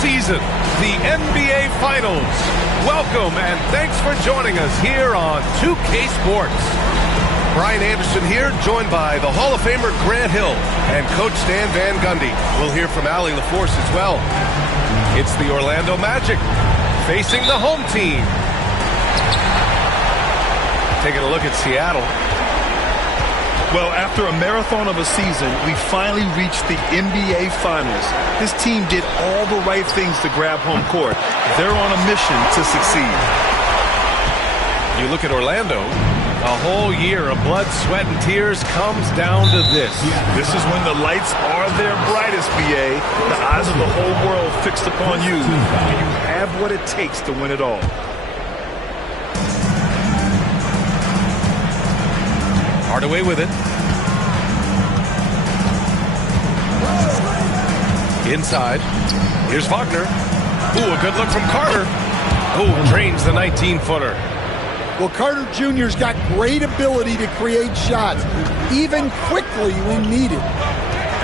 season, the NBA Finals. Welcome and thanks for joining us here on 2K Sports. Brian Anderson here, joined by the Hall of Famer Grant Hill and Coach Stan Van Gundy. We'll hear from Allie LaForce as well. It's the Orlando Magic facing the home team. Taking a look at Seattle. Well, after a marathon of a season, we finally reached the NBA Finals. This team did all the right things to grab home court. They're on a mission to succeed. You look at Orlando, a whole year of blood, sweat, and tears comes down to this. This is when the lights are their brightest, BA. The eyes of the whole world fixed upon you. And you have what it takes to win it all. Hardaway with it. Inside. Here's Wagner. Ooh, a good look from Carter. Ooh, drains the 19-footer. Well, Carter Jr.'s got great ability to create shots, even quickly when needed.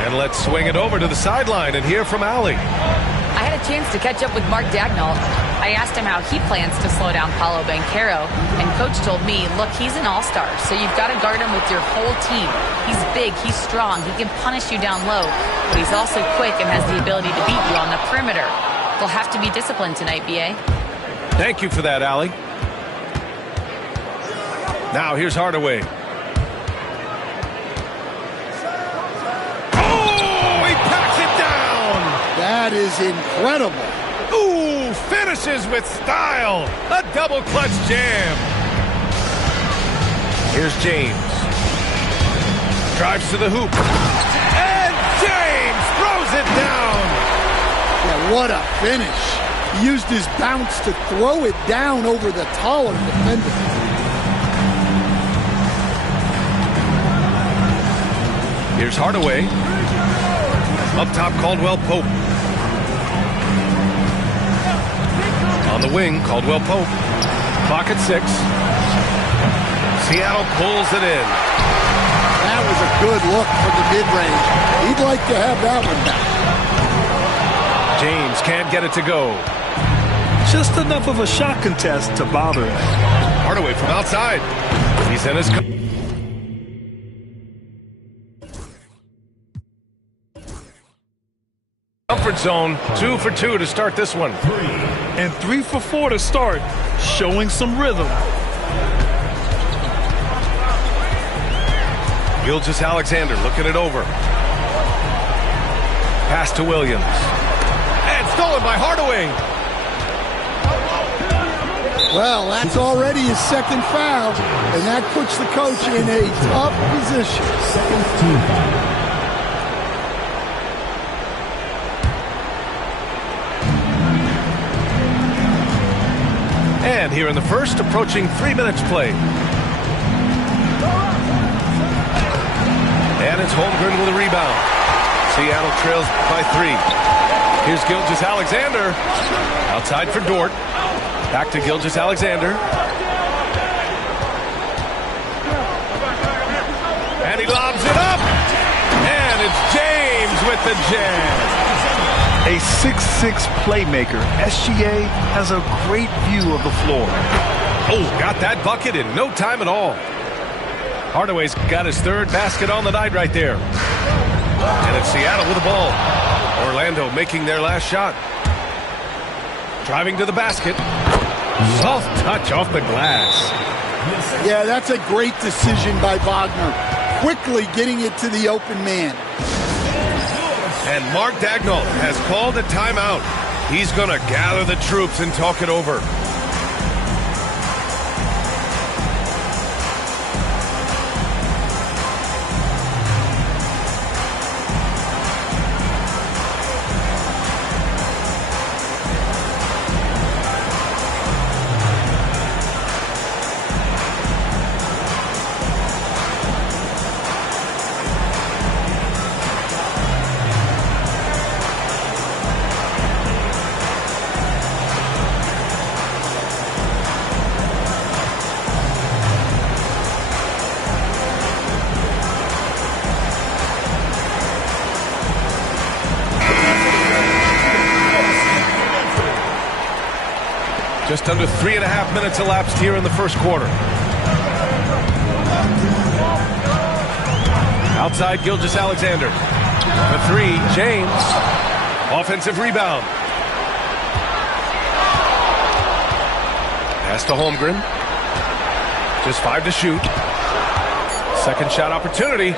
And let's swing it over to the sideline and hear from Allie. I had a chance to catch up with Mark Dagnall. I asked him how he plans to slow down Paolo Banchero, and Coach told me, look, he's an all-star, so you've got to guard him with your whole team. He's big, he's strong, he can punish you down low, but he's also quick and has the ability to beat you on the perimeter. They'll have to be disciplined tonight, BA. Thank you for that, Allie. Now here's Hardaway. Oh, he packs it down! That is incredible. Ooh, finishes with style. A double clutch jam. Here's James. Drives to the hoop. And James throws it down. Yeah, what a finish. He used his bounce to throw it down over the taller defender. Here's Hardaway. Up top, Caldwell Pope. On the wing, Caldwell Pope. Clock at 6. Seattle pulls it in. That was a good look for the mid-range. He'd like to have that one back. James can't get it to go. Just enough of a shot contest to bother him. Hardaway from outside. He's in his... comfort zone. 2 for 2 to start this one. And 3 for 4 to start, showing some rhythm. Gilgeous-Alexander looking it over. Pass to Williams. And stolen by Hardaway. Well, that's already his second foul, and that puts the coach in a tough position. Second team. And here in the first, approaching 3 minutes play. And it's Holmgren with a rebound. Seattle trails by 3. Here's Gilgeous-Alexander. Outside for Dort. Back to Gilgeous-Alexander. And he lobs it up. And it's James with the jam. A 6'6" playmaker, SGA has a great view of the floor. Oh, got that bucket in no time at all. Hardaway's got his 3rd basket on the night right there. And it's Seattle with the ball. Orlando making their last shot. Driving to the basket. Soft touch off the glass. Yeah, that's a great decision by Wagner. Quickly getting it to the open man. And Mark Dagnall has called a timeout. He's going to gather the troops and talk it over. Just under 3.5 minutes elapsed here in the first quarter. Outside, Gilgeous-Alexander. The three, James. Offensive rebound. Pass to Holmgren. Just 5 to shoot. Second shot opportunity.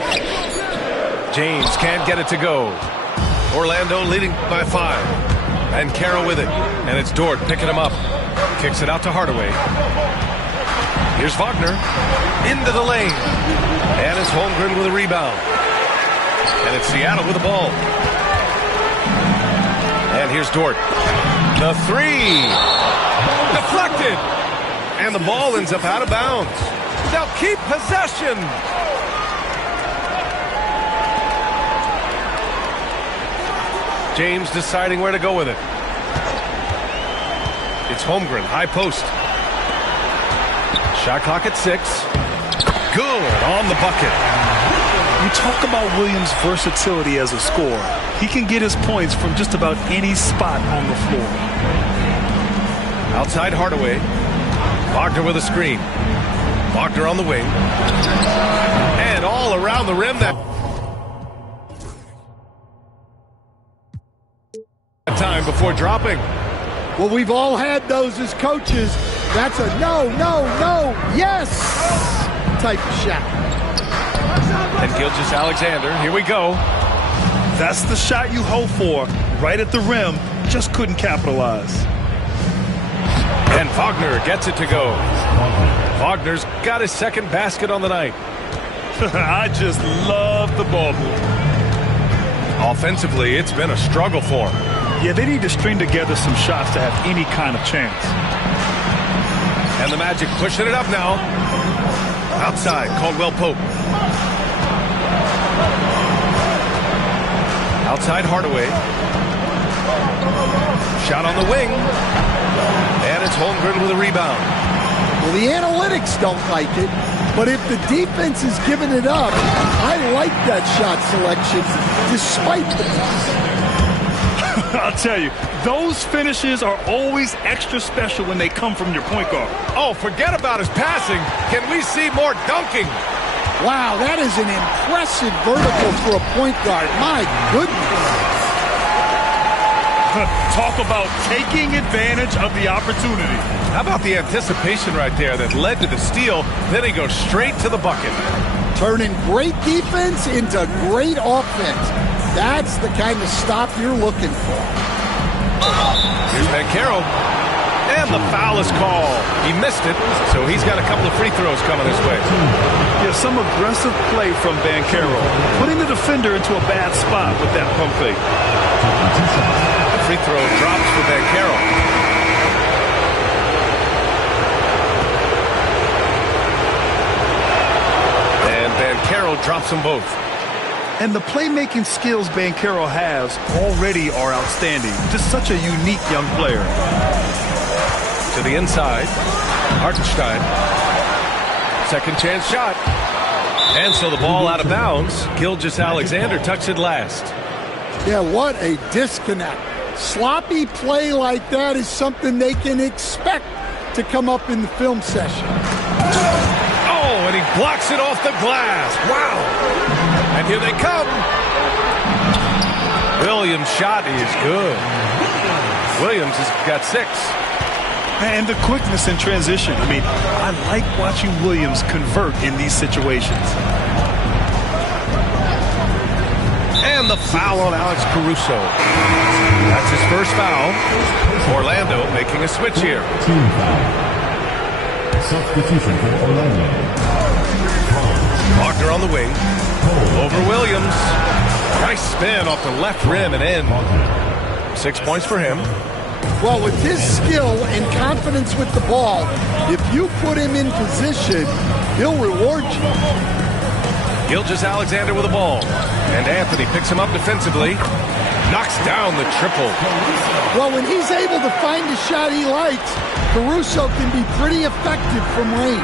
James can't get it to go. Orlando leading by 5. And Carroll with it. And it's Dort picking him up. Kicks it out to Hardaway. Here's Wagner. Into the lane. And it's Holmgren with a rebound. And it's Seattle with the ball. And here's Dort. The three. Deflected. And the ball ends up out of bounds. They'll keep possession. James deciding where to go with it. It's Holmgren, high post. Shot clock at 6. Good on the bucket. You talk about Williams' versatility as a scorer. He can get his points from just about any spot on the floor. Outside Hardaway. Wagner with a screen. Wagner on the wing. And all around the rim. That time before dropping. Well, we've all had those as coaches. That's a no, no, no, yes type of shot. And Gilgeous-Alexander, here we go. That's the shot you hope for. Right at the rim, just couldn't capitalize. And Wagner gets it to go. Wagner's got his second basket on the night. I just love the ball movement. Offensively, it's been a struggle for him. Yeah, they need to string together some shots to have any kind of chance. And the Magic pushing it up now. Outside, Caldwell Pope. Outside, Hardaway. Shot on the wing. And it's Holmgren with a rebound. Well, the analytics don't like it, but if the defense is giving it up, I like that shot selection despite the... I'll tell you, those finishes are always extra special when they come from your point guard. Oh, forget about his passing. Can we see more dunking? Wow, that is an impressive vertical for a point guard. My goodness. Talk about taking advantage of the opportunity. How about the anticipation right there that led to the steal? Then he goes straight to the bucket. Turning great defense into great offense. That's the kind of stop you're looking for. Here's Banchero. And the foul is called. He missed it, so he's got a couple of free throws coming his way. Yeah, some aggressive play from Banchero, putting the defender into a bad spot with that pump fake. The free throw drops for Banchero. And Banchero drops them both. And the playmaking skills Banchero has already are outstanding. Just such a unique young player. To the inside, Hartenstein. Second chance shot. And so the ball out of bounds. Gilgeous-Alexander touched it last. Yeah, what a disconnect. Sloppy play like that is something they can expect to come up in the film session. Oh, and he blocks it off the glass. Wow. And here they come. Williams' shot is good. Williams has got 6. And the quickness in transition. I mean, I like watching Williams convert in these situations. And the foul on Alex Caruso. That's his first foul. Orlando making a switch here. Team foul. Substitution for Orlando. Wagner on the wing. Over Williams. Nice spin off the left rim and in. 6 points for him. Well, with his skill and confidence with the ball, if you put him in position, he'll reward you. Gilgeous-Alexander with the ball. And Anthony picks him up defensively. Knocks down the triple. Well, when he's able to find a shot he likes, Caruso can be pretty effective from range.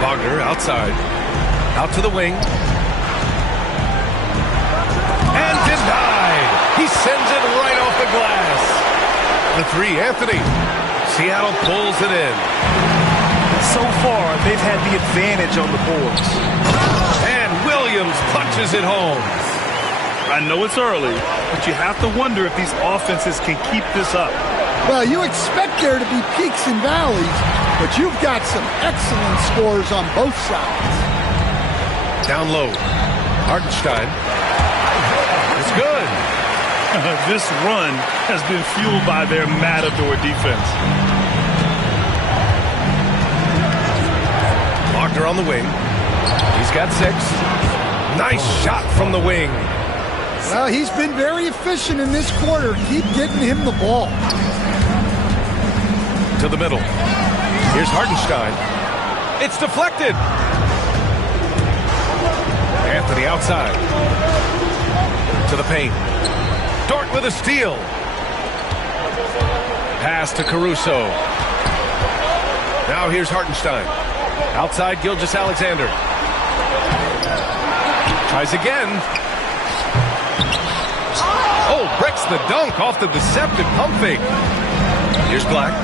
Wagner outside. Out to the wing. And denied. He three, Anthony. Seattle pulls it in. So far, they've had the advantage on the boards. And Williams punches it home. I know it's early, but you have to wonder if these offenses can keep this up. Well, you expect there to be peaks and valleys, but you've got some excellent scores on both sides. Down low. Hartenstein. It's good. This run has been fueled by their matador defense. Wagner on the wing. He's got 6. Nice shot from the wing. Well, he's been very efficient in this quarter. Keep getting him the ball. To the middle. Here's Hartenstein. It's deflected. Anthony outside. To the paint. Dort with a steal. Pass to Caruso. Now here's Hartenstein. Outside Gilgeous-Alexander. Tries again. Oh, breaks the dunk off the deceptive pump fake. Here's Black.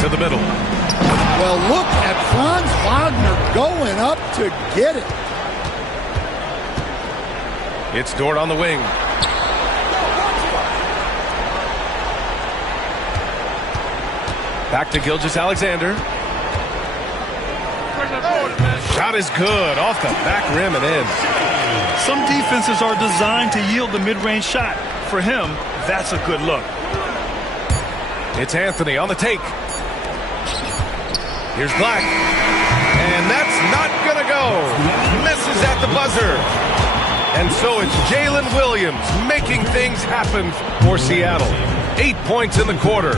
To the middle. Well, look at Franz Wagner going up to get it. It's Dort on the wing. Back to Gilgeous-Alexander. Shot is good. Off the back rim and in. Some defenses are designed to yield the mid-range shot. For him, that's a good look. It's Anthony on the take. Here's Black. And that's not going to go. Misses at the buzzer. And so it's Jalen Williams making things happen for Seattle. 8 points in the quarter.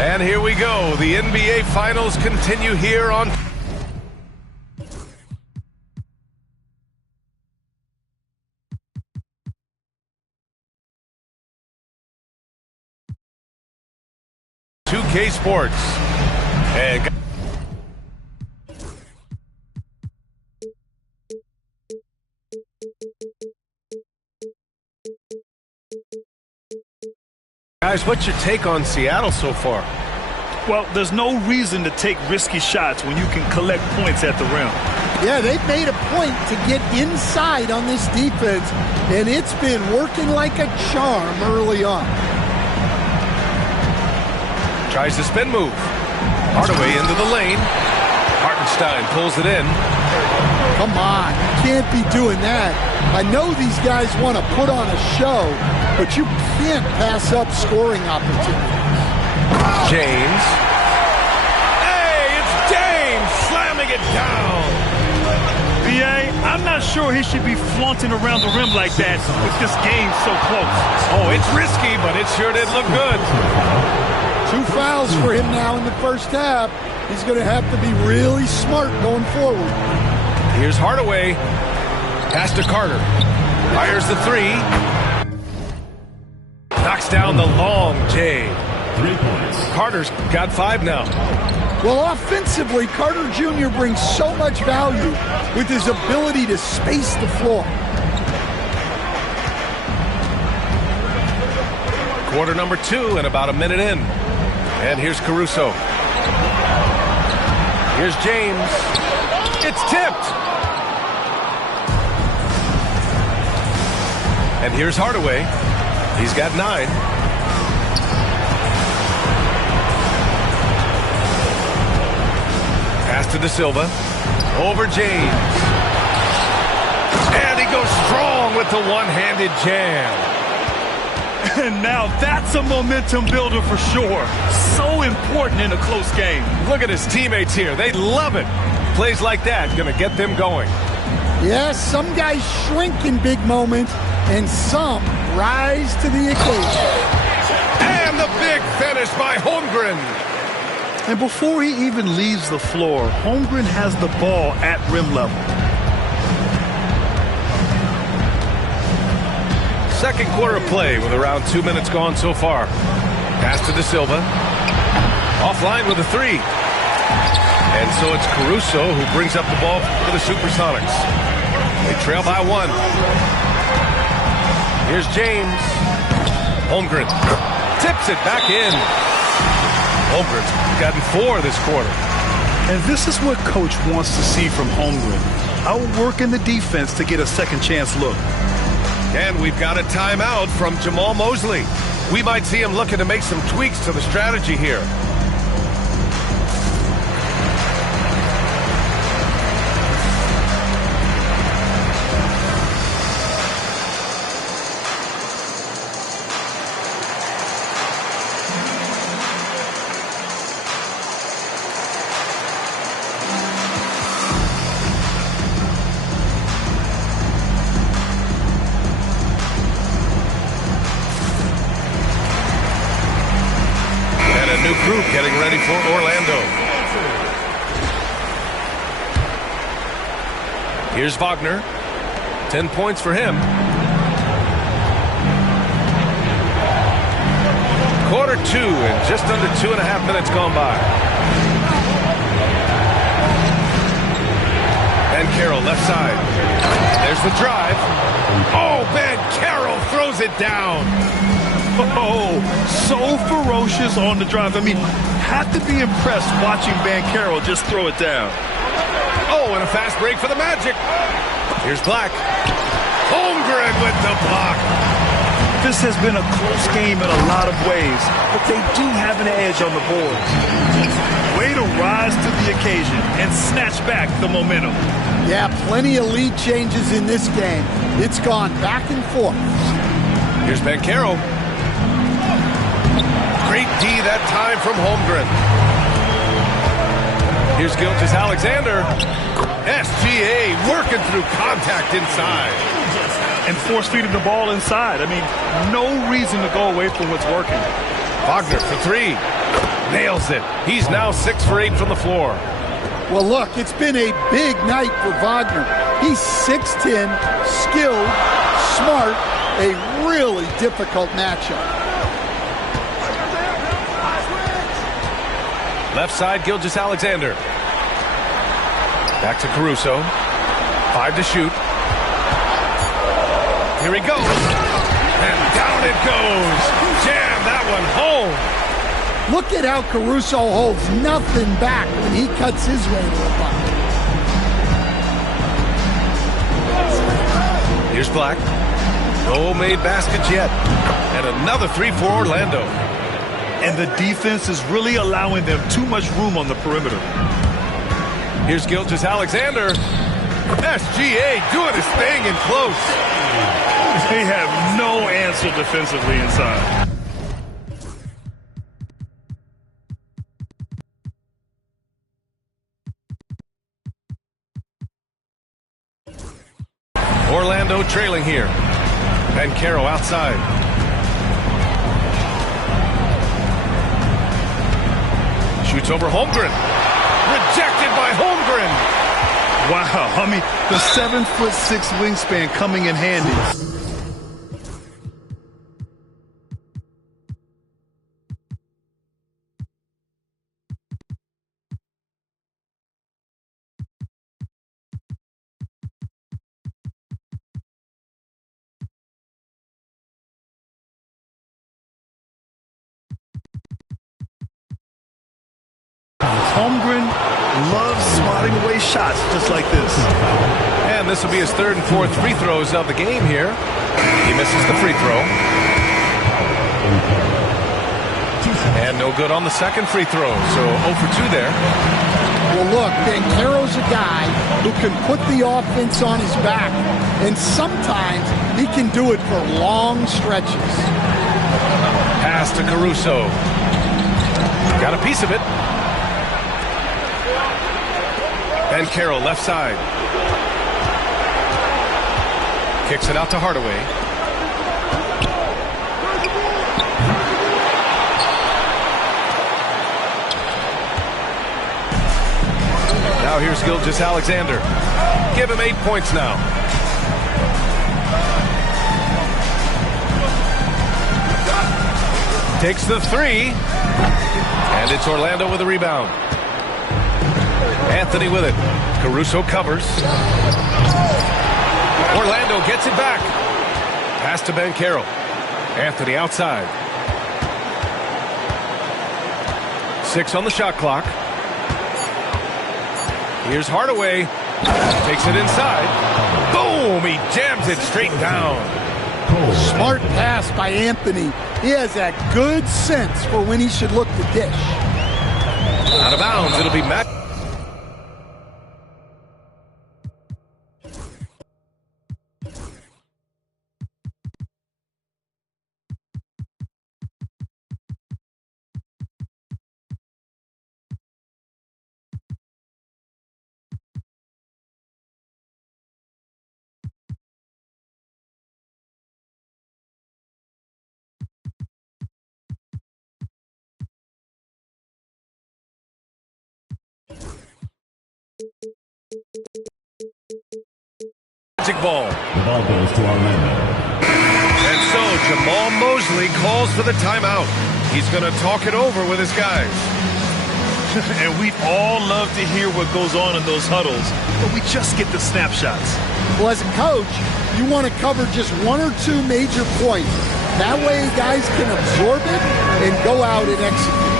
And here we go. The NBA Finals continue here on... Sports. And guys, what's your take on Seattle so far? Well, there's no reason to take risky shots when you can collect points at the rim. Yeah, they've made a point to get inside on this defense, and it's been working like a charm early on. Tries the spin move. Hardaway into the lane. Hartenstein pulls it in. Come on, you can't be doing that. I know these guys want to put on a show, but you can't pass up scoring opportunities. James. Hey, it's James slamming it down. B.A., I'm not sure he should be flaunting around the rim like that with this game so close. Oh, it's risky, but it sure did look good. 2 fouls for him now in the first half. He's going to have to be really smart going forward. Here's Hardaway. Pass to Carter. Fires the 3. Knocks down the long J. 3 points. Carter's got 5 now. Well, offensively, Carter Jr. brings so much value with his ability to space the floor. Quarter number 2 and about a minute in. And here's Caruso. Here's James. It's tipped. And here's Hardaway. He's got 9. Pass to De Silva. Over James. And he goes strong with the one-handed jam. And now that's a momentum builder for sure. So important in a close game. Look at his teammates here. They love it. Plays like that going to get them going. Yes, some guys shrink in big moments, and some rise to the occasion. And the big finish by Holmgren. And before he even leaves the floor, Holmgren has the ball at rim level. Second quarter of play with around 2 minutes gone so far. Pass to De Silva. Offline with a 3. And so it's Caruso who brings up the ball for the SUPERSONICs. They trail by 1. Here's James. Holmgren tips it back in. Holmgren's gotten 4 this quarter. And this is what Coach wants to see from Holmgren. Outworking the defense to get a second chance look. And we've got a timeout from Jamal Mosley. We might see him looking to make some tweaks to the strategy here. Group getting ready for Orlando. Here's Wagner. 10 points for him. Quarter 2 and just under 2.5 minutes gone by. Ben Carroll left side. There's the drive. Oh, Ben Carroll throws it down. Oh, so ferocious on the drive. I mean, have to be impressed watching Ben Carroll just throw it down. Oh, and a fast break for the Magic. Here's Black. Holmgren with the block. This has been a close game in a lot of ways, but they do have an edge on the boards. Way to rise to the occasion and snatch back the momentum. Yeah, plenty of lead changes in this game. It's gone back and forth. Here's Ben Carroll. Great D that time from Holmgren. Here's Gilgeous-Alexander. SGA working through contact inside. And force-feeding the ball inside. I mean, no reason to go away from what's working. Wagner for 3. Nails it. He's now 6 for 8 from the floor. Well, look, it's been a big night for Wagner. He's 6'10", skilled, smart, a really difficult matchup. Left side, Gilgeous-Alexander. Back to Caruso. 5 to shoot. Here he goes. And down it goes. Jam that one home. Look at how Caruso holds nothing back when he cuts his way to the bucket. Here's Black. No made baskets yet. And another 3 for Orlando. And the defense is really allowing them too much room on the perimeter. Here's Gilgeous-Alexander. SGA doing his thing in close. They have no answer defensively inside. Orlando trailing here. Ben Carroll outside. Shoots over Holmgren. Rejected by Holmgren. Wow, I mean, the 7'6" wingspan coming in handy. Holmgren loves swatting away shots just like this. And this will be his 3rd and 4th free throws of the game here. He misses the free throw. And no good on the 2nd free throw, so 0 for 2 there. Well, look, Ben Carroll's a guy who can put the offense on his back, and sometimes he can do it for long stretches. Pass to Caruso. Got a piece of it. Ben Carroll, left side. Kicks it out to Hardaway. Now here's Gilgeous-Alexander. Give him 8 points now. Takes the 3. And it's Orlando with a rebound. Anthony with it. Caruso covers. Orlando gets it back. Pass to Banchero. Anthony outside. 6 on the shot clock. Here's Hardaway. Takes it inside. Boom! He jams it straight down. Smart pass by Anthony. He has that good sense for when he should look to dish. Out of bounds. It'll be Matt. Magic ball. The ball goes to Orlando. And so Jamal Mosley calls for the timeout. He's going to talk it over with his guys. And we'd all love to hear what goes on in those huddles, but we just get the snapshots. Well, as a coach, you want to cover just 1 or 2 major points. That way guys can absorb it and go out and execute.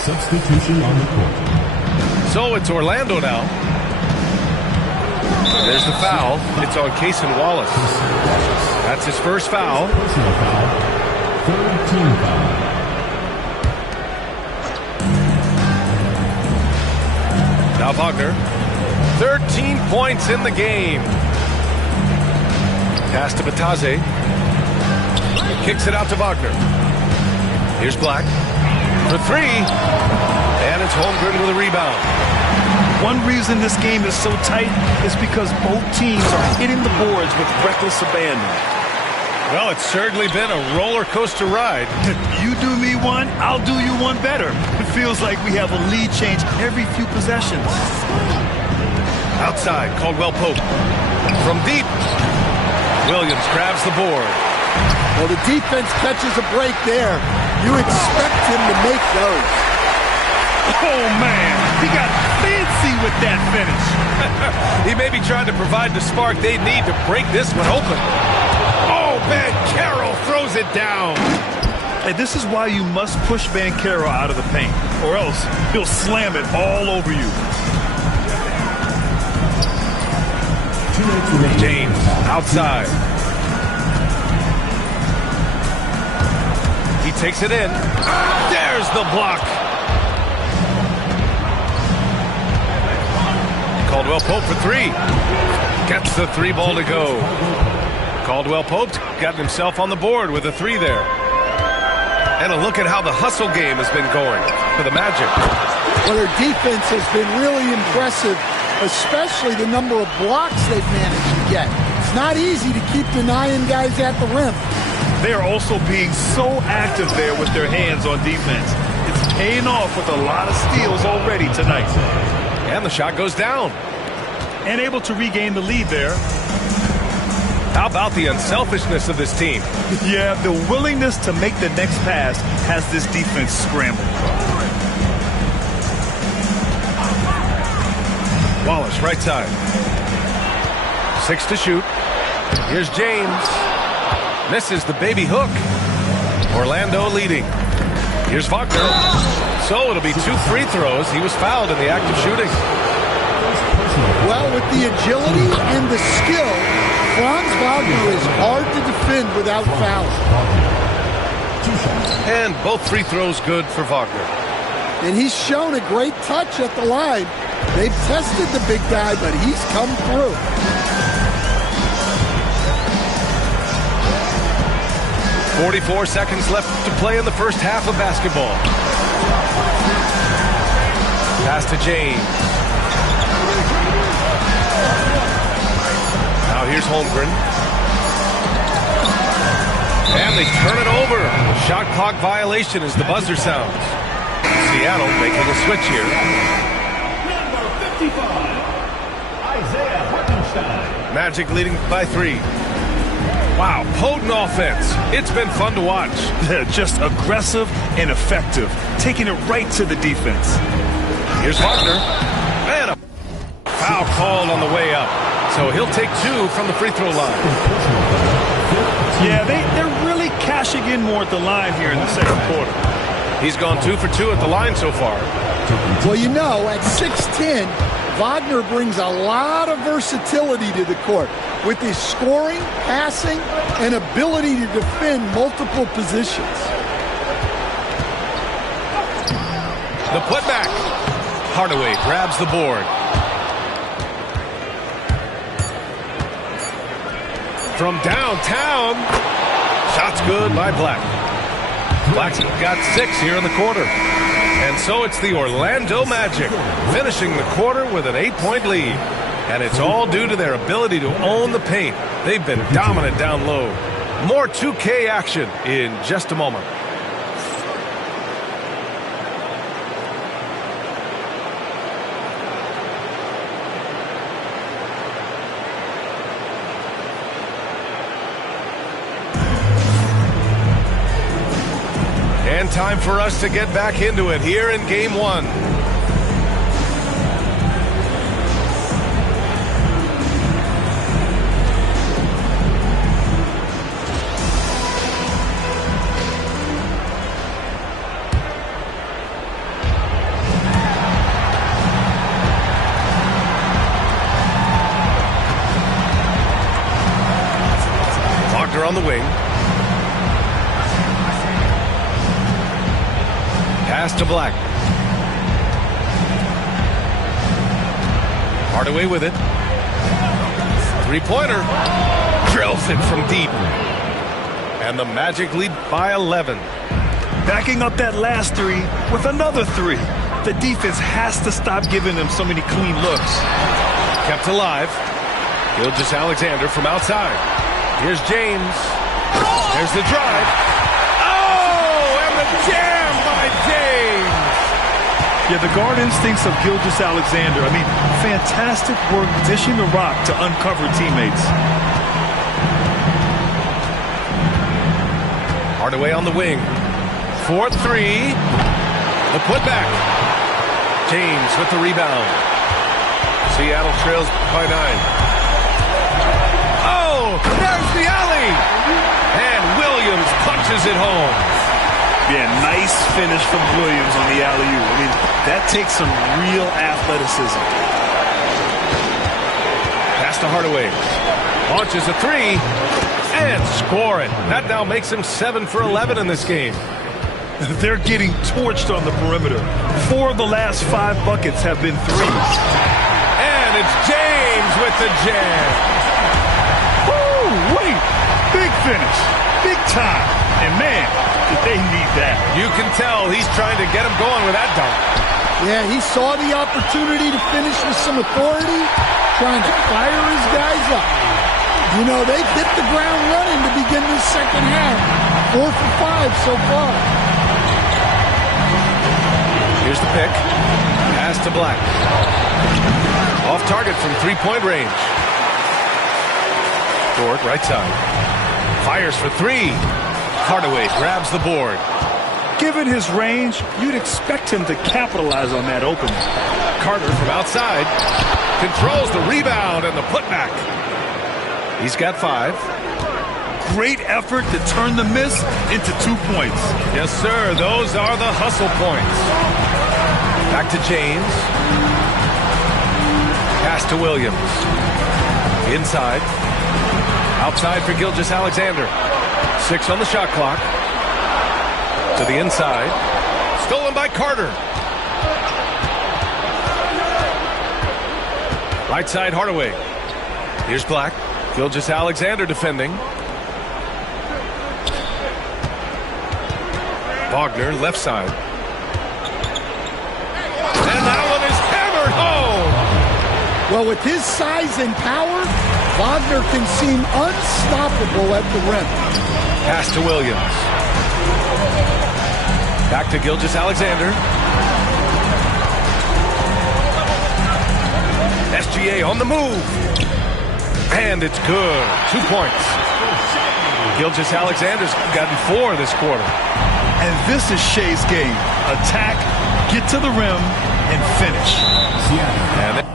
Substitution on the court. So it's Orlando now. There's the foul. It's on Cason Wallace. That's his first foul. Personal foul. Third team foul. Now Wagner. 13 points in the game. Pass to Batase. Kicks it out to Wagner. Here's Black. For 3, and it's Holmgren with a rebound. One reason this game is so tight is because both teams are hitting the boards with reckless abandon. Well, it's certainly been a roller coaster ride. You do me one, I'll do you one better. It feels like we have a lead change every few possessions. Outside, Caldwell Pope. From deep, Williams grabs the board. Well, the defense catches a break there. You expect him to make those. Oh, man. He got fancy with that finish. He may be trying to provide the spark they need to break this one open. Oh, Banchero throws it down. And this is why you must push Banchero out of the paint, or else he'll slam it all over you. James outside. He takes it in. There's the block. Caldwell Pope for 3. Gets the 3 ball to go. Caldwell Pope's got himself on the board with a 3 there. And a look at how the hustle game has been going for the Magic. Well, their defense has been really impressive, especially the number of blocks they've managed to get. It's not easy to keep denying guys at the rim. They are also being so active there with their hands on defense. It's paying off with a lot of steals already tonight. And the shot goes down. And able to regain the lead there. How about the unselfishness of this team? Yeah, the willingness to make the next pass has this defense scrambled. Wallace, right side. 6 to shoot. Here's James. Misses the baby hook. Orlando leading. Here's Wagner. So it'll be 2 free throws. He was fouled in the act of shooting. Well, with the agility and the skill, Franz Wagner is hard to defend without fouling. And both free throws good for Wagner. And he's shown a great touch at the line. They've tested the big guy, but he's come through. .44 seconds left to play in the first half of basketball. Pass to James. Now here's Holmgren. And they turn it over. Shot clock violation as the buzzer sounds. Seattle making a switch here. Number 55, Isaiah Hartenstein. Magic leading by 3. Wow, potent offense. It's been fun to watch. Just aggressive and effective, taking it right to the defense. Here's Wagner. And a foul called on the way up. So he'll take 2 from the free throw line. Yeah, they're really cashing in more at the line here in the second quarter. He's gone 2 for 2 at the line so far. Well, you know, at 6'10", Wagner brings a lot of versatility to the court with his scoring, passing, and ability to defend multiple positions. The putback. Hardaway grabs the board. From downtown. Shot's good by Black. Black's got 6 here in the quarter. And so it's the Orlando Magic finishing the quarter with an 8-point lead. And it's all due to their ability to own the paint. They've been dominant down low. More 2K action in just a moment. And time for us to get back into it here in Game 1. Wagner on the wing. Pass to Black. Hardaway with it. Three-pointer. Drills it from deep. And the Magic lead by 11. Backing up that last 3 with another 3. The defense has to stop giving them so many clean looks. Kept alive. Gilgeous-Alexander from outside. Here's James. There's the drive. Oh, and the jam by James. Yeah, the guard instincts of Gilgeous-Alexander. I mean, fantastic work dishing the rock to uncover teammates. Hardaway on the wing. 4-3. The putback. James with the rebound. Seattle trails by 9. Oh, there's the alley. And Williams punches it home. Yeah, nice finish from Williams on the alley-oop. I mean, that takes some real athleticism. Pass to Hardaway. Launches a 3. And score it. That now makes him 7 for 11 in this game. They're getting torched on the perimeter. 4 of the last 5 buckets have been threes. And it's James with the jam. Woo, wait. Big finish. Big time. And man, did they need that. You can tell he's trying to get him going with that dunk. Yeah, he saw the opportunity to finish with some authority, trying to fire his guys up. You know, they've hit the ground running to begin this second half. 4 for 5 so far. Here's the pick. Pass to Black. Off target from three-point range. Dort, right side. Fires for 3. Hardaway grabs the board. Given his range, you'd expect him to capitalize on that opening. Carter from outside. Controls the rebound and the putback. He's got 5. Great effort to turn the miss into 2 points. Yes, sir. Those are the hustle points. Back to James. Pass to Williams. Inside. Outside for Gilgeous-Alexander. 6 on the shot clock. To the inside. Stolen by Carter. Right side, Hardaway. Here's Black. Gilgeous-Alexander defending. Wagner, left side. And that one is hammered home. Well, with his size and power, Wagner can seem unstoppable at the rim. Pass to Williams. Back to Gilgeous-Alexander. SGA on the move. And it's good. 2 points. Gilgeous-Alexander's gotten 4 this quarter. And this is Shea's game. Attack, get to the rim, and finish. And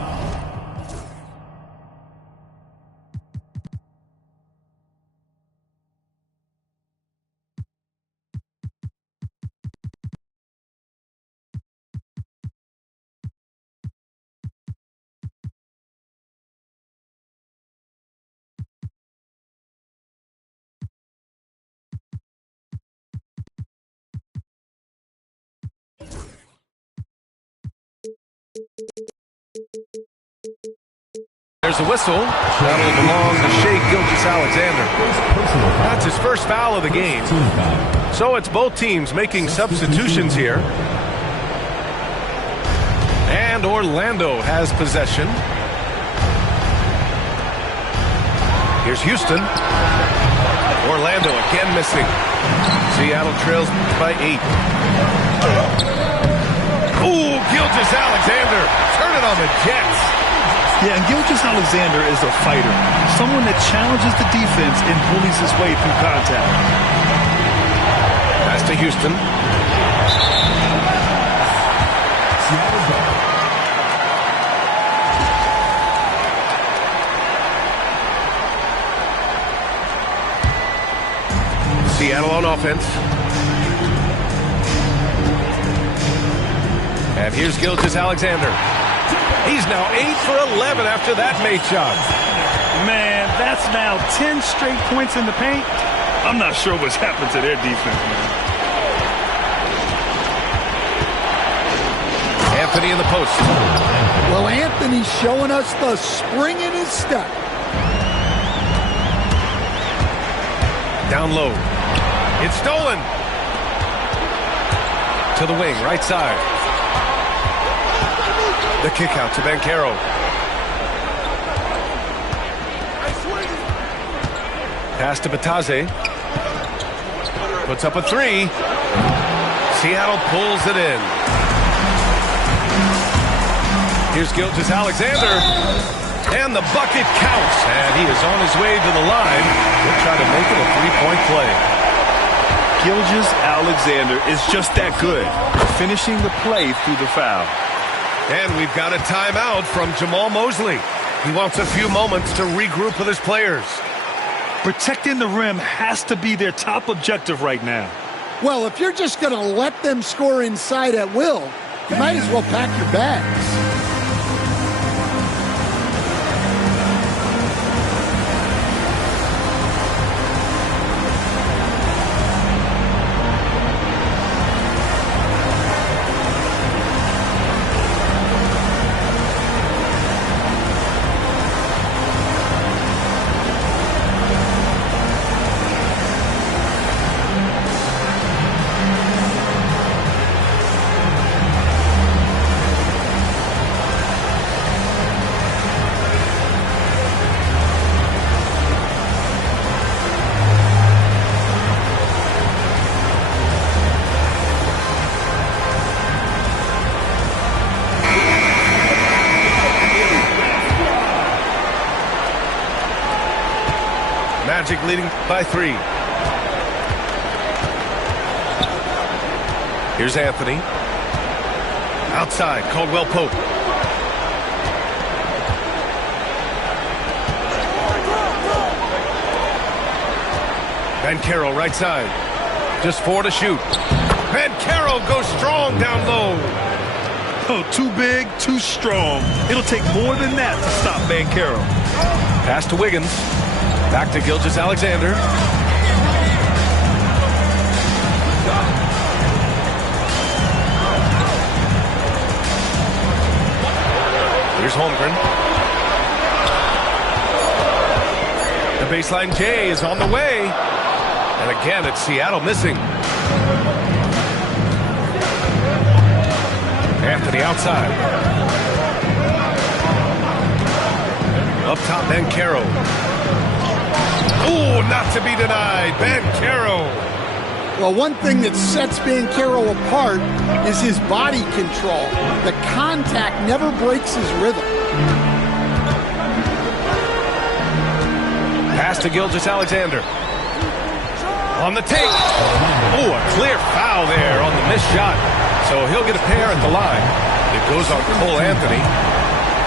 there's a whistle. That'll belong to Shea Gilgeous-Alexander. That's his first foul of the game. So it's both teams making substitutions here. And Orlando has possession. Here's Houston. Orlando again missing. Seattle trails by 8. Ooh, Gilgeous-Alexander. Turn it on the Jets. Yeah, and Gilgeous-Alexander is a fighter. Someone that challenges the defense and bullies his way through contact. Pass to Houston. Seattle on offense. And here's Gilgeous-Alexander. He's now 8 for 11 after that made shot. Man, that's now 10 straight points in the paint. I'm not sure what's happened to their defense, man. Anthony in the post. Well, Anthony's showing us the spring in his step. Down low. It's stolen. To the wing, right side. The kick out to Banchero. Pass to Batase. Puts up a 3. Seattle pulls it in. Here's Gilgeous-Alexander. And the bucket counts. And he is on his way to the line. He'll try to make it a 3-point play. Gilgeous-Alexander is just that good, finishing the play through the foul. And we've got a timeout from Jamal Mosley. He wants a few moments to regroup with his players. Protecting the rim has to be their top objective right now. Well, if you're just going to let them score inside at will, you might as well pack your bags. Magic leading by 3. Here's Anthony. Outside, Caldwell Pope. Banchero right side. Just 4 to shoot. Banchero goes strong down low. Oh, too big, too strong. It'll take more than that to stop Banchero. Pass to Wiggins. Back to Gilgeous-Alexander. Here's Holmgren. The baseline J is on the way. And again, it's Seattle missing. Anthony outside. Up top, Bancaro. Oh, not to be denied. Bancaro. Well, one thing that sets Bancaro apart is his body control. The contact never breaks his rhythm. Pass to Gilgeous-Alexander. On the take. Oh, a clear foul there on the missed shot. So he'll get a pair at the line. It goes on Cole Anthony.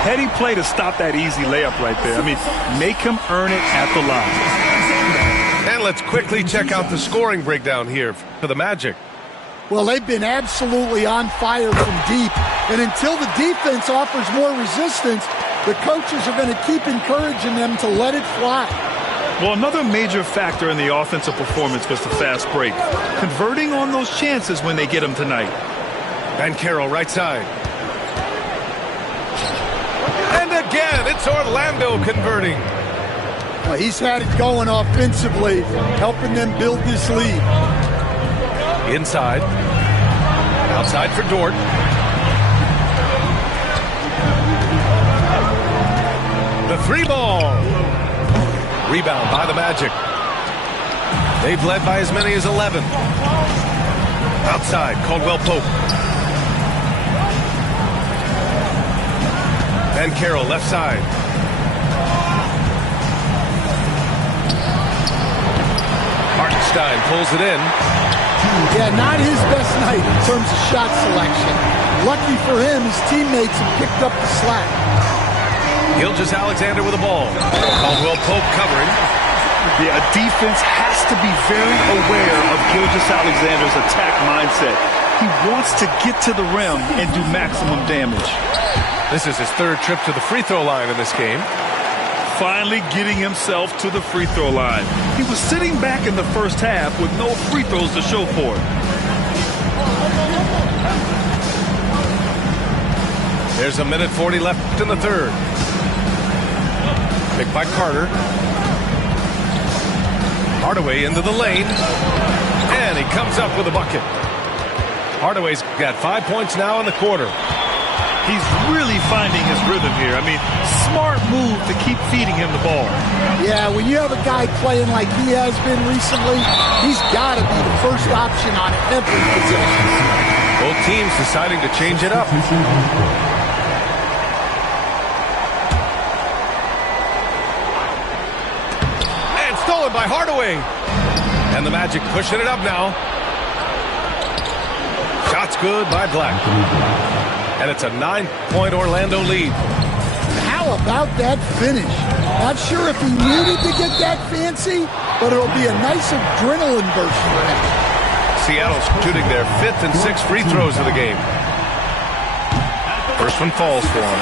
Heady play to stop that easy layup right there. I mean, make him earn it at the line. And let's quickly check out the scoring breakdown here for the Magic. Well, they've been absolutely on fire from deep. And until the defense offers more resistance, the coaches are going to keep encouraging them to let it fly. Well, another major factor in the offensive performance was the fast break. Converting on those chances when they get them tonight. Bancaro right side. And again, it's Orlando converting. Well, he's had it going offensively, helping them build this lead. Inside. Outside for Dort. The three ball. Rebound by the Magic. They've led by as many as 11. Outside, Caldwell Pope. Bancaro left side. Hartenstein pulls it in. Yeah, not his best night in terms of shot selection. Lucky for him, his teammates have picked up the slack. Gilgeous-Alexander with the ball. Caldwell Pope covering. Yeah, a defense has to be very aware of Gilgeous-Alexander's attack mindset. He wants to get to the rim and do maximum damage. This is his third trip to the free throw line in this game. Finally getting himself to the free throw line. He was sitting back in the first half with no free throws to show for it. There's a minute 40 left in the third. Picked by Carter. Hardaway into the lane. And he comes up with a bucket. Hardaway's got 5 points now in the quarter. He's really finding his rhythm here. I mean, smart move to keep feeding him the ball. Yeah, when you have a guy playing like he has been recently, he's got to be the first option on every possession. Both teams deciding to change it up. And stolen by Hardaway. And the Magic pushing it up now. Shots good by Black. And it's a 9-point Orlando lead. How about that finish? Not sure if he needed to get that fancy, but it'll be a nice adrenaline burst for him. Seattle's shooting their 5th and 6th free throws of the game. First one falls for him.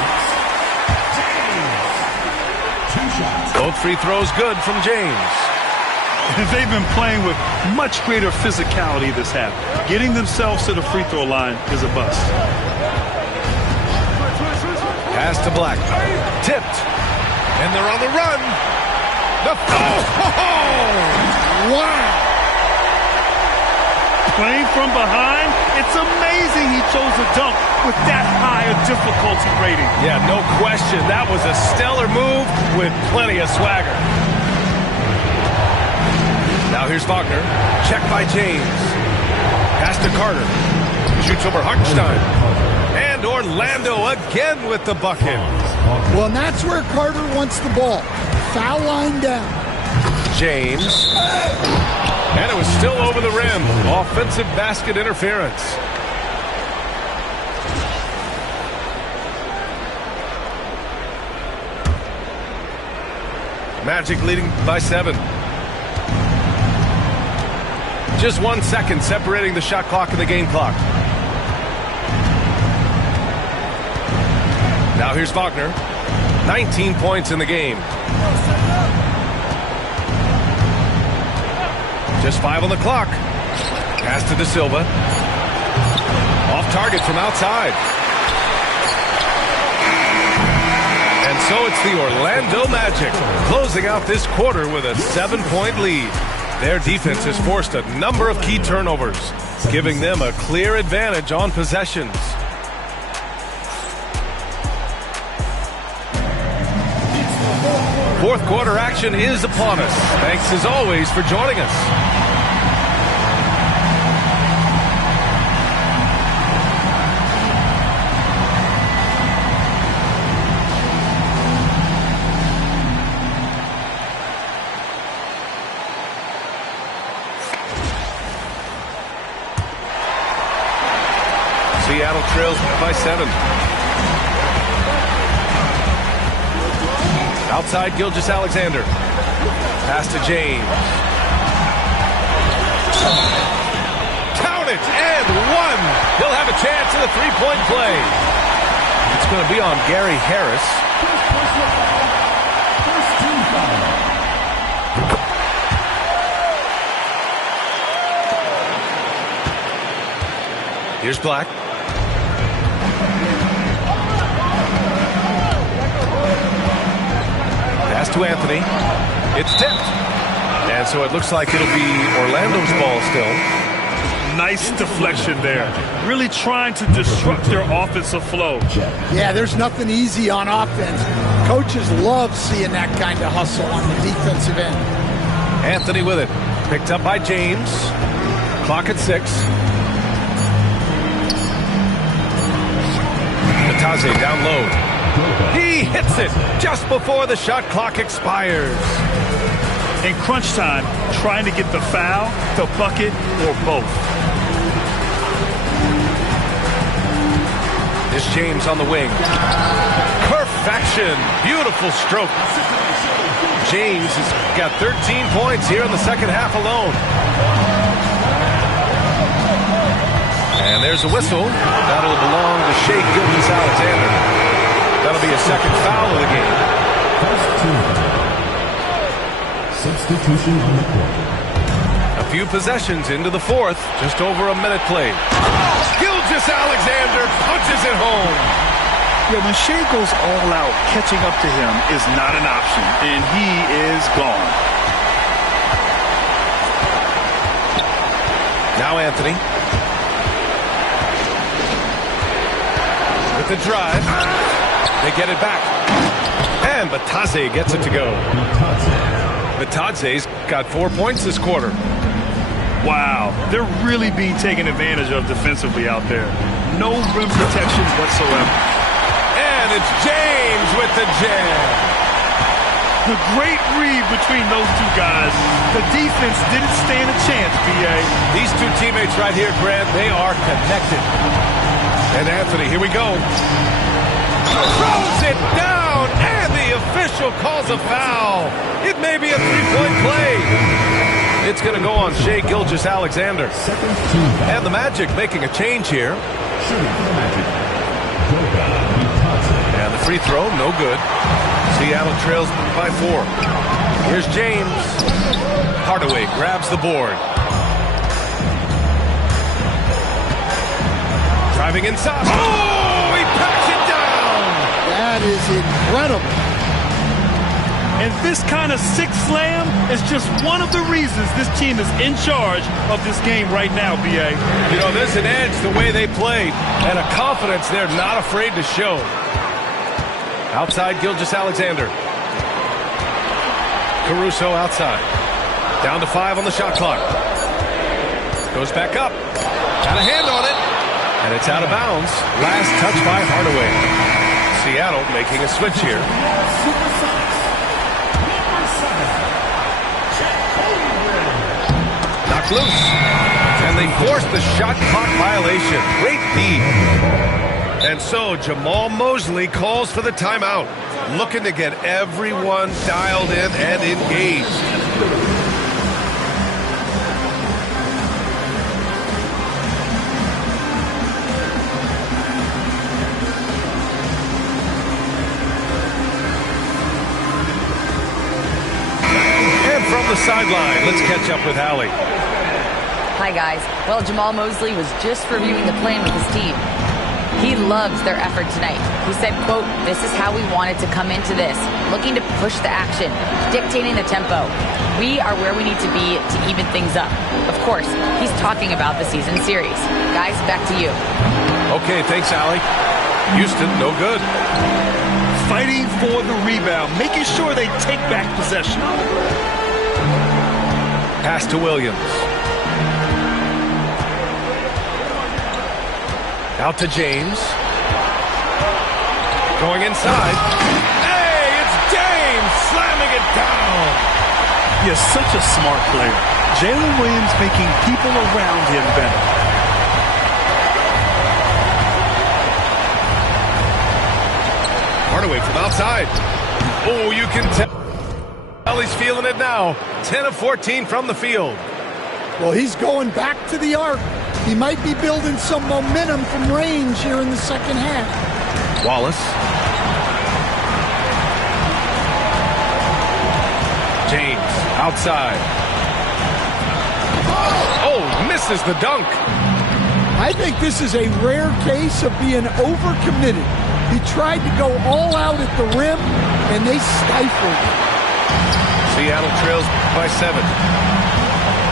Both free throws good from James. They've been playing with much greater physicality this half. Getting themselves to the free throw line is a bust. Pass to Black. Tipped. And they're on the run. The Wow! Playing from behind, it's amazing he chose a dunk with that high a difficulty rating. Yeah, no question. That was a stellar move with plenty of swagger. Now here's Wagner. Check by James. Pass to Carter. Shoots over Hartenstein. And Orlando again with the bucket. Well, and that's where Carter wants the ball. Foul line down. James. And it was still over the rim. Offensive basket interference. Magic leading by 7. Just 1 second separating the shot clock and the game clock. Now here's Wagner. 19 points in the game. Just 5 on the clock. Pass to De Silva. Off target from outside. And so it's the Orlando Magic closing out this quarter with a 7-point lead. Their defense has forced a number of key turnovers, giving them a clear advantage on possessions. Fourth quarter action is upon us. Thanks as always for joining us. Seattle trails by 7. Outside Gilgeous-Alexander. Pass to James. Count it, and 1. He'll have a chance at a three-point play. It's going to be on Gary Harris. Here's Black. Pass to Anthony. It's tipped. And so it looks like it'll be Orlando's ball still. Nice deflection there. Really trying to disrupt their offensive flow. Yeah, there's nothing easy on offense. Coaches love seeing that kind of hustle on the defensive end. Anthony with it. Picked up by James. Clock at 6. Matazzi down low. He hits it just before the shot clock expires. In crunch time, trying to get the foul, the bucket, or both. This James on the wing. Perfection. Beautiful stroke. James has got 13 points here in the second half alone. And there's a whistle. That'll belong to Shai Gilgeous-Alexander. That'll be a second foul of the game. Substitution on the court. A few possessions into the fourth. Just over a minute played. Gilgeous-Alexander punches it home. Yeah, when Shai goes all out, catching up to him is not an option, and he is gone. Now Anthony. With the drive. They get it back. And Matazzi gets it to go. Matazzi's got 4 points this quarter. Wow, they're really being taken advantage of defensively out there. No rim protection whatsoever. And it's James with the jam. The great read between those two guys. The defense didn't stand a chance, B.A. These two teammates right here, Grant, they are connected. And Anthony, here we go. Throws it down, and the official calls a foul. It may be a three-point play. It's going to go on Shai Gilgeous-Alexander. And the Magic making a change here. And the free throw, no good. Seattle trails by 4. Here's James. Hardaway grabs the board. Driving inside. Oh, he packs it down. That is incredible. And this kind of sick slam is just one of the reasons this team is in charge of this game right now, B.A. You know, there's an edge the way they play and a confidence they're not afraid to show. Outside Gilgeous-Alexander. Caruso outside. Down to 5 on the shot clock. Goes back up. Got a hand on it. And it's out of bounds. Last touch by Hardaway. Seattle making a switch here. Knocked loose. And they forced the shot clock violation. Great D. And so Jamal Mosley calls for the timeout. Looking to get everyone dialed in and engaged. From the sideline, let's catch up with Allie. Hi, guys. Well, Jamal Mosley was just reviewing the plan with his team. He loves their effort tonight. He said, quote, "This is how we wanted to come into this, looking to push the action, dictating the tempo. We are where we need to be to even things up." Of course, he's talking about the season series. Guys, back to you. Okay, thanks, Allie. Houston, no good. Fighting for the rebound, making sure they take back possession. Pass to Williams. Out to James. Going inside. Hey, it's James slamming it down. He is such a smart player. Jalen Williams making people around him better. Hardaway from outside. Oh, you can tell he's feeling it now. 10 of 14 from the field. Well, he's going back to the arc. He might be building some momentum from range here in the second half. Wallace. James outside. Oh, misses the dunk. I think this is a rare case of being overcommitted. He tried to go all out at the rim, and they stifled him. Seattle trails by 7.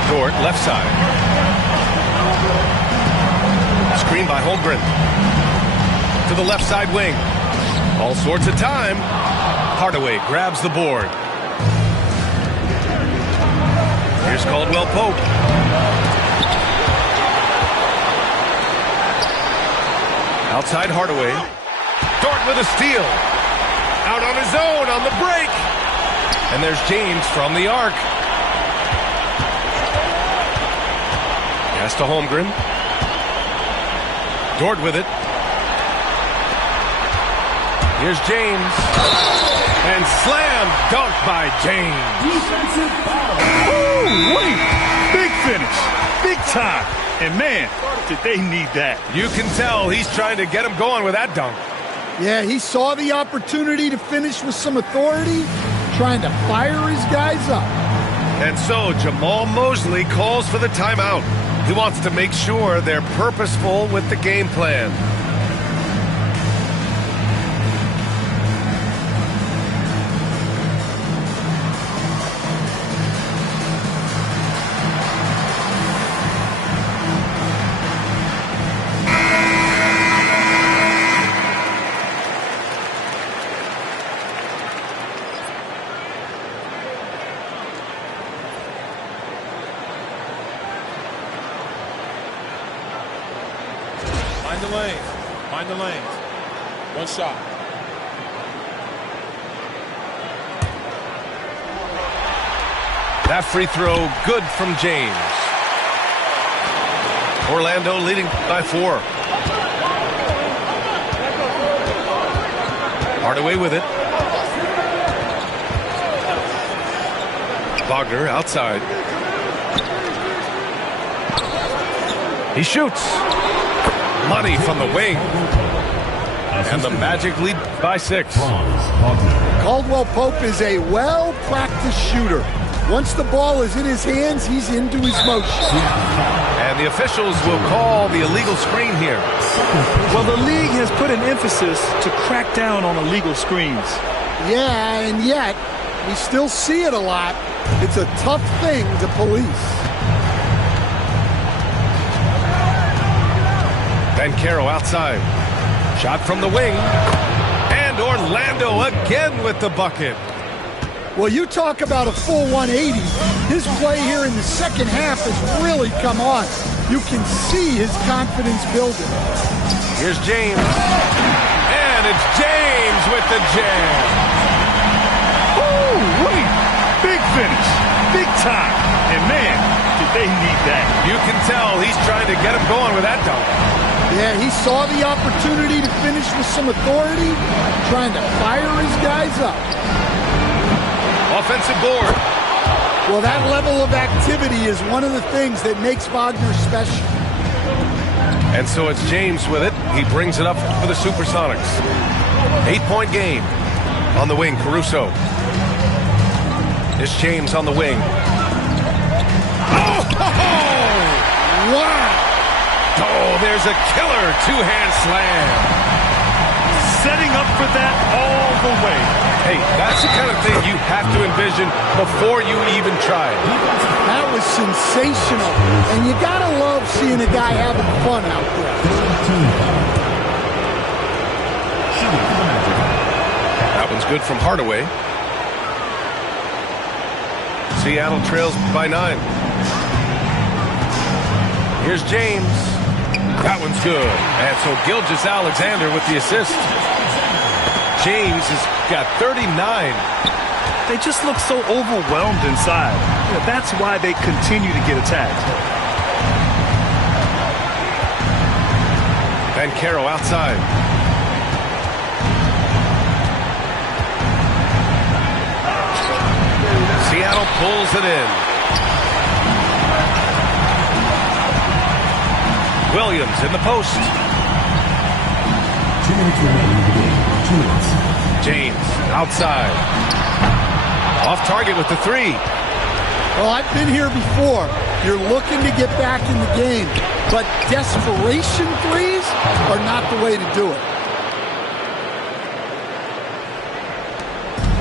Dort, left side. Screen by Holmgren. To the left side wing. All sorts of time. Hardaway grabs the board. Here's Caldwell Pope. Outside Hardaway. Dort with a steal. Out on his own on the break. And there's James from the arc. Pass to Holmgren. Dort with it. Here's James. And slam dunk by James. Ooh, wait. Big finish. Big time. And man, did they need that. You can tell he's trying to get him going with that dunk. Yeah, he saw the opportunity to finish with some authority, trying to fire his guys up. And so Jamal Mosley calls for the timeout. He wants to make sure they're purposeful with the game plan. Find the lanes. Find the lanes. One shot. That free throw good from James. Orlando leading by 4. Hardaway with it. Wagner outside. He shoots. Money from the wing. And the Magic lead by 6. Caldwell Pope is a well-practiced shooter. Once the ball is in his hands, he's into his motion. And the officials will call the illegal screen here. Well, the league has put an emphasis to crack down on illegal screens. Yeah, and yet, we still see it a lot. It's a tough thing to police. Banchero outside. Shot from the wing. And Orlando again with the bucket. Well, you talk about a full 180. His play here in the second half has really come on. You can see his confidence building. Here's James. And it's James with the jam. Ooh, wait. Big finish. Big time. And man, did they need that. You can tell he's trying to get him going with that dunk. Yeah, he saw the opportunity to finish with some authority, trying to fire his guys up. Offensive board. Well, that level of activity is one of the things that makes Wagner special. And so it's James with it. He brings it up for the Supersonics. 8-point game. On the wing, Caruso. It's James on the wing. Oh! Wow! Oh, there's a killer two-hand slam. Setting up for that all the way. Hey, that's the kind of thing you have to envision before you even try it. That was sensational. And you gotta love seeing a guy having fun out there. That one's good from Hardaway. Seattle trails by 9. Here's James. That one's good. And so Gilgeous-Alexander with the assist. James has got 39. They just look so overwhelmed inside. That's why they continue to get attacked. Banchero outside. Seattle pulls it in. Williams in the post. 2 minutes remaining in the game. 2 minutes. James outside. Off target with the 3. Well, I've been here before. You're looking to get back in the game, but desperation threes are not the way to do it.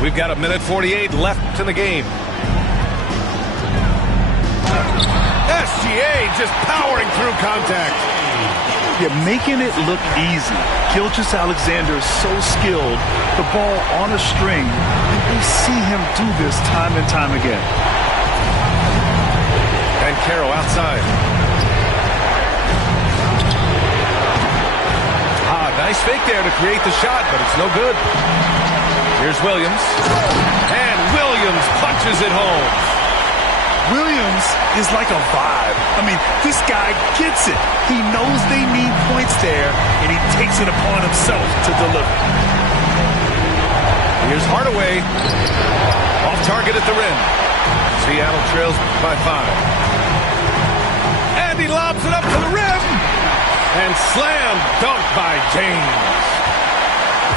We've got 1:48 left in the game. SGA just powering through contact. Yeah, making it look easy. Gilgeous-Alexander is so skilled. The ball on a string. And we see him do this time and time again. Banchero outside. Nice fake there to create the shot, but it's no good. Here's Williams. And Williams punches it home. Williams is like a vibe. I mean, this guy gets it. He knows they need points there, and he takes it upon himself to deliver. Here's Hardaway. Off target at the rim. Seattle trails by 5. And he lobs it up to the rim. And slam dunk by James.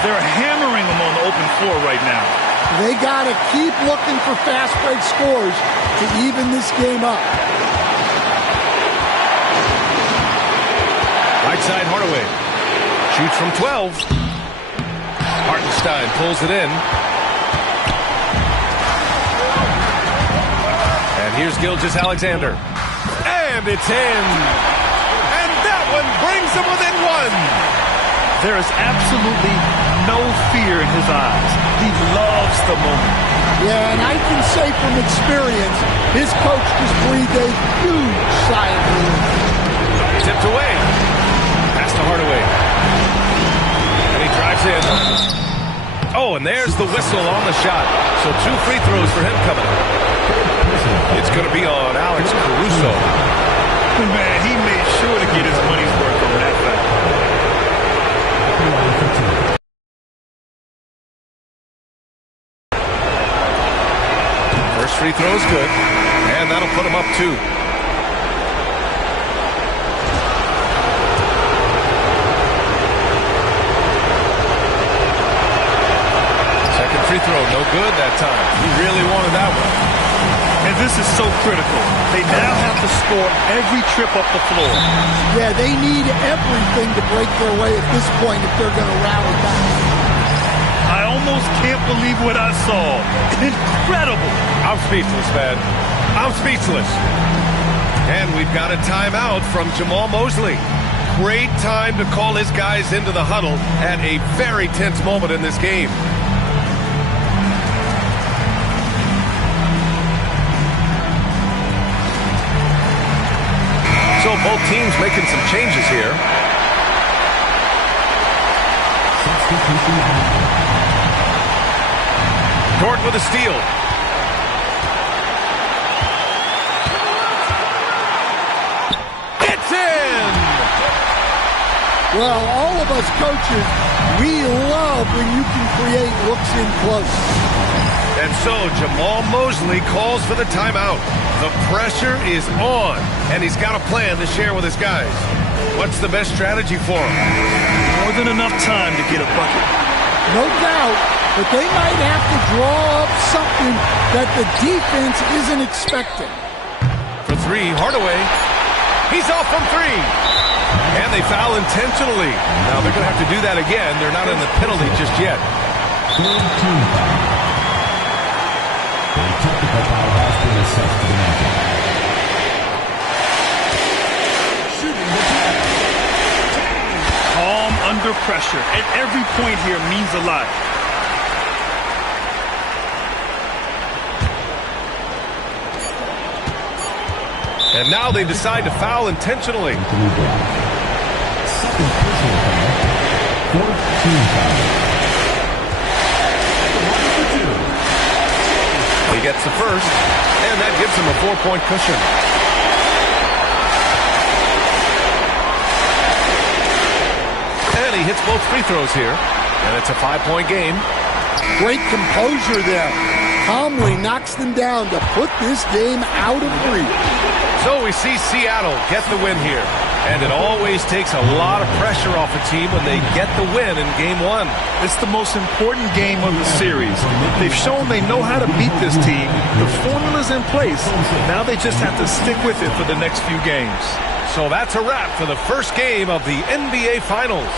They're hammering him on the open floor right now. They got to keep looking for fast break scores to even this game up. Right side Hardaway. Shoots from 12. Hartenstein pulls it in. And here's Gilgeous-Alexander. And it's in. And that one brings them within 1. There is absolutely no fear in his eyes. He loves the moment. Yeah, and I can say from experience, his coach just breathed a huge sigh of relief. Tipped away. Pass to Hardaway. And he drives in. Oh, and there's the whistle on the shot. So 2 free throws for him coming up. It's going to be on Alex Caruso. Man, he made sure to get his money's worth on that foul. First free throw is good, and that'll put him up 2. Second free throw, no good that time. He really wanted that one. And this is so critical. They now have to score every trip up the floor. Yeah, they need everything to break their way at this point if they're going to rally back. I almost can't believe what I saw. Incredible. I'm speechless, man. I'm speechless. And we've got a timeout from Jamal Mosley. Great time to call his guys into the huddle at a very tense moment in this game. So both teams making some changes here. Dort with a steal. It's in! Well, all of us coaches, we love when you can create looks in close. And so Jamal Mosley calls for the timeout. The pressure is on, and he's got a plan to share with his guys. What's the best strategy for him? More than enough time to get a bucket. No doubt, but they might have to draw up something that the defense isn't expecting. For 3, Hardaway. He's off from three. And they foul intentionally. Now they're going to have to do that again. They're not in the penalty just yet. Third team foul. A technical foul has been assessed to the Magic. Shooting the three. Calm under pressure. And every point here means a lot. And now they decide to foul intentionally. Second personal foul. Fourth team foul. He gets the first, and that gives him a 4-point cushion. And he hits both free throws here, and it's a 5-point game. Great composure there. Calmly knocks them down to put this game out of reach. So we see Seattle get the win here. And it always takes a lot of pressure off a team when they get the win in Game 1. It's the most important game of the series. They've shown they know how to beat this team. The formula's in place. Now they just have to stick with it for the next few games. So that's a wrap for the first game of the NBA Finals.